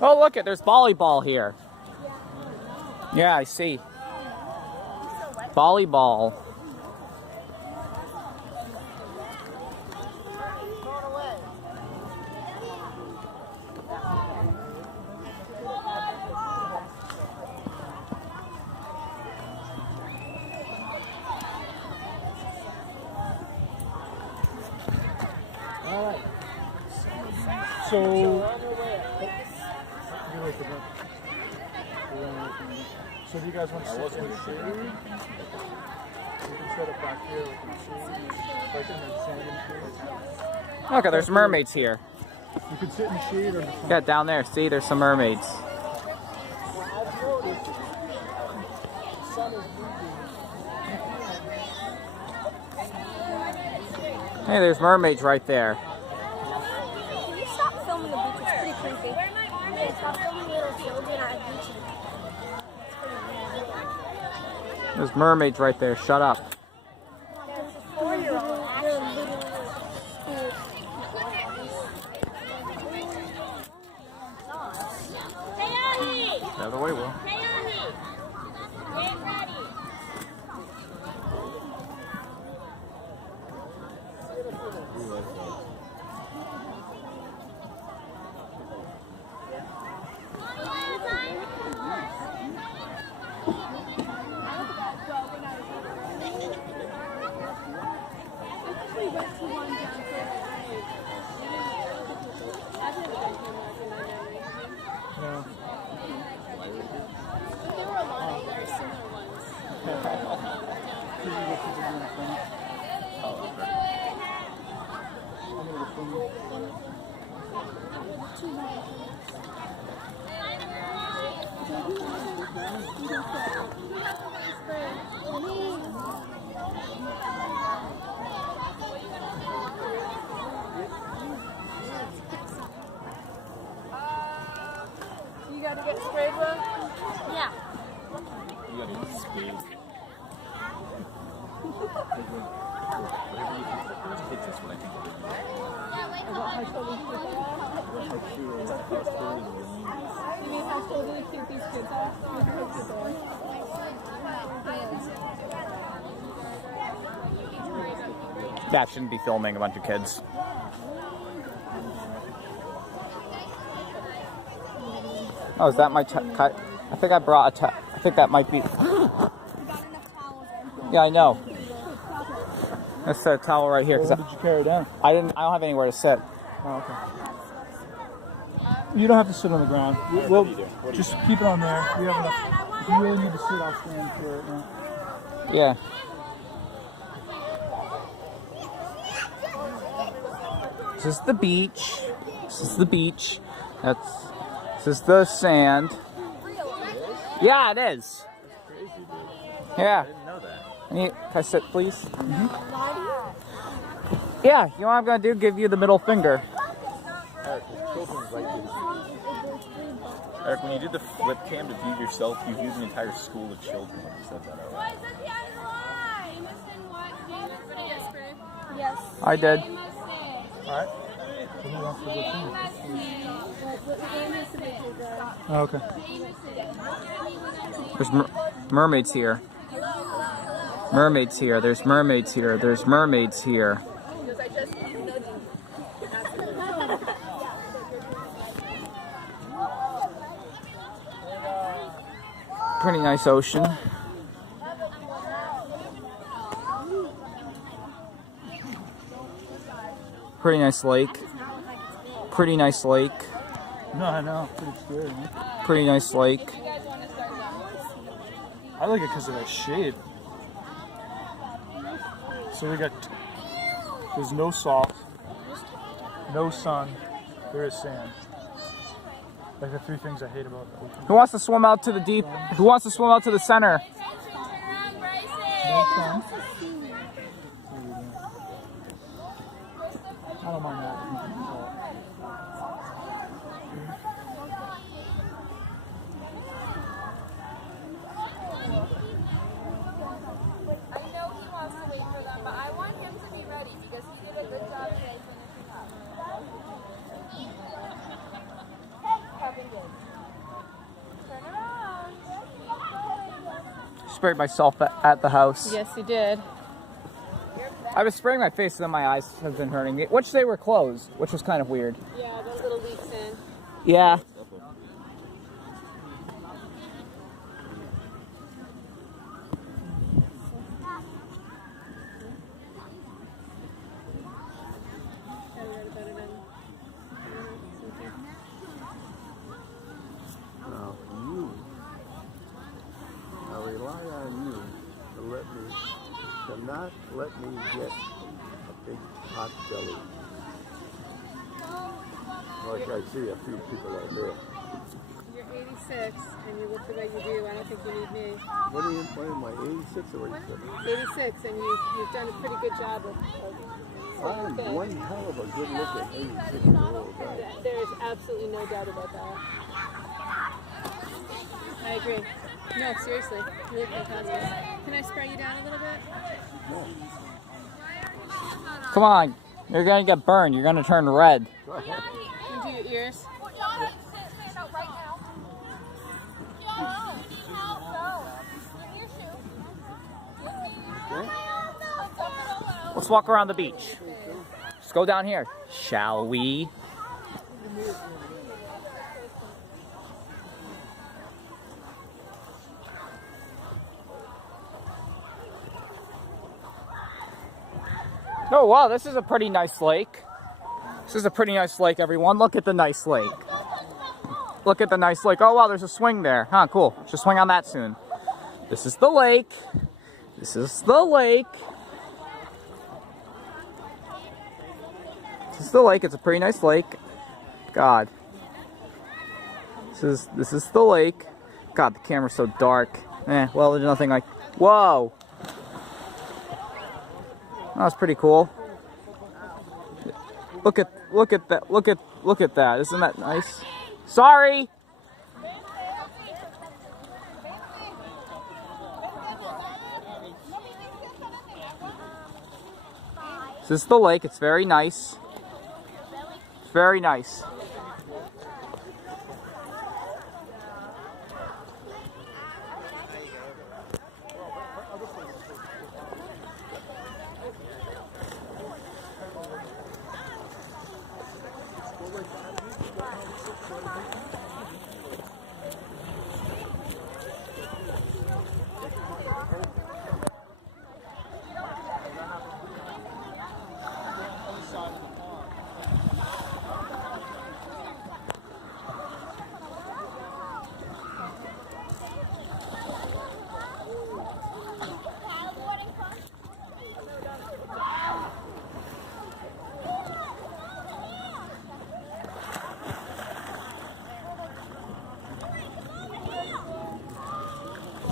Oh, look it, there's volleyball here. Yeah, I see. Volleyball. So do you guys want to sit in the shade? You can set it back here with the shade, like in the sand shade. Okay, there's mermaids here. You can sit in the shade or in the sun. Yeah, down there. See, there's some mermaids. Hey, there's mermaids right there. Can you stop filming the beach? It's pretty creepy. Stop filming little children at a beach. There's mermaids right there. Shut up. There's a 4-year-old actually. The other way, Will. Get ready. You gotta get sprayed one? Yeah. You gotta get sprayed. Whatever you think of the first kids, that's what I think of it. You mean how totally cute these kids are? That shouldn't be filming a bunch of kids. Oh, is that my cut? I think I brought a I think that might be. Yeah, I know. That's a towel right here. What did you carry down? I don't have anywhere to sit. Oh, okay. You don't have to sit on the ground. We'll just keep it on there. We have enough. If you really need to sit, I'll stand for it now. Yeah. This is the beach. This is the beach. This is the sand. Yeah, it is. Yeah. I didn't know that. Can I sit, please? Yeah, you know what I'm gonna do? Give you the middle finger. Eric, when you did the flip cam to view yourself, you viewed the entire school of children when you said that out loud. Yes. I did. Alright. Who wants to go first? Oh, okay. There's mermaids here. Mermaids here. There's mermaids here. There's mermaids here. Pretty nice ocean. Pretty nice lake. Pretty nice lake. No, I know. Pretty scary, man. Pretty nice lake. I like it because of that shade. So we got, there's no salt, no sun, there is sand. Like the 3 things I hate about the ocean. Who wants to swim out to the deep? Who wants to swim out to the center? No sun. I don't mind that. I know he wants to wait for them, but I want him to be ready because he did a good job today finishing up. Kevin did. sprayed myself at the house. Yes, you did. I was spraying my face, and then my eyes have been hurting me, which they were closed, which was kind of weird. Yeah, those little leaks in. Yeah. Now, you, I rely on you to not let me get a big hot belly. Like I see a few people out there. You're 86, and you look the way you do. I don't think you need me. What am I, 86 or 87? 86, and you've done a pretty good job of I'm one hell of a good looking 86-year-old guy. There is absolutely no doubt about that. I agree. No, seriously. You look fantastic. Can I spray you down a little bit? No. Come on. You're going to get burned. You're going to turn red. Go ahead. Do your ears. Stand up right now. Okay. Let's walk around the beach. Let's go down here. Shall we? Oh, wow, this is a pretty nice lake. This is a pretty nice lake, everyone. Look at the nice lake. Look at the nice lake. Oh, wow, there's a swing there. Huh, cool. Should swing on that soon. This is the lake. This is the lake. This is the lake. It's a pretty nice lake. God. This is the lake. God, the camera's so dark. Well, there's nothing like... Whoa! That was pretty cool. Look at that. Look at that. Isn't that nice? Sorry. This is the lake. It's very nice. It's very nice.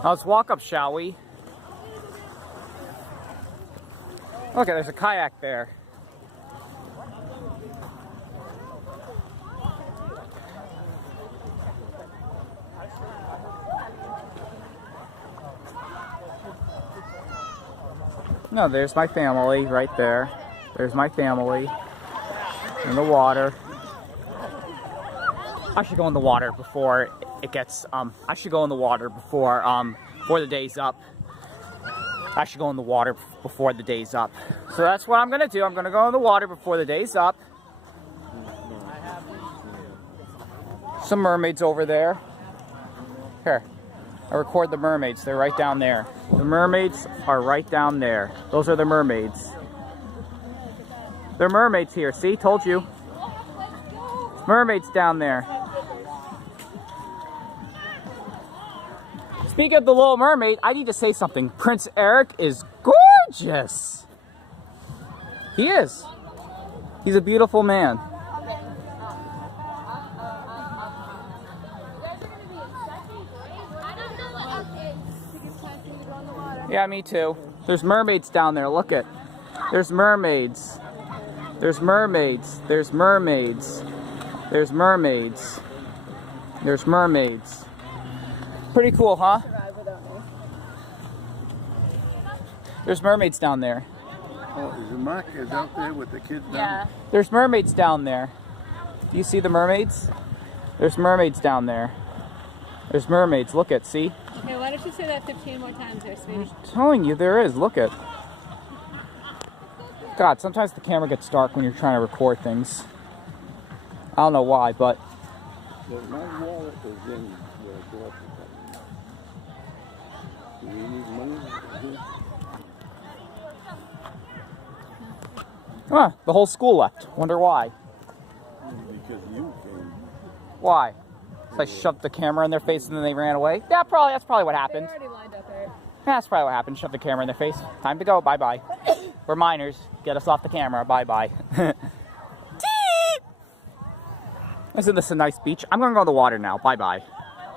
Now let's walk up, shall we? Okay, there's a kayak there. No, there's my family right there. There's my family in the water. I should go in the water before it gets, I should go in the water before the day's up. I should go in the water before the day's up. So that's what I'm gonna do. I'm gonna go in the water before the day's up. Some mermaids over there. Here, I record the mermaids. They're right down there. The mermaids are right down there. Those are the mermaids. They're mermaids here. See, told you. Mermaids down there. Speaking of the Little Mermaid, I need to say something. Prince Eric is gorgeous. He is. He's a beautiful man. Yeah, me too. There's mermaids down there. Look it. There's mermaids. There's mermaids. There's mermaids. There's mermaids. There's mermaids. Pretty cool, huh? There's mermaids down there. Oh, is Mark is out there with the kids now? Yeah. There's mermaids down there. Do you see the mermaids? There's mermaids down there. There's mermaids. Look at, see? Okay, let Let's just say that 15 more times there, sweetie. I'm telling you, there is. Look it. God, sometimes the camera gets dark when you're trying to record things. I don't know why, but My wallet is in where I go up to. Do you need money? huh, the whole school left. Wonder why. Because you came. Why? So I shoved the camera in their face and then they ran away? Yeah, that's probably what They're happened. already lined up, Eric. Yeah, that's probably what happened. Shove the camera in their face. Time to go. Bye-bye. We're minors. Get us off the camera. Bye-bye. Isn't this a nice beach? I'm going to go in the water now. Bye-bye.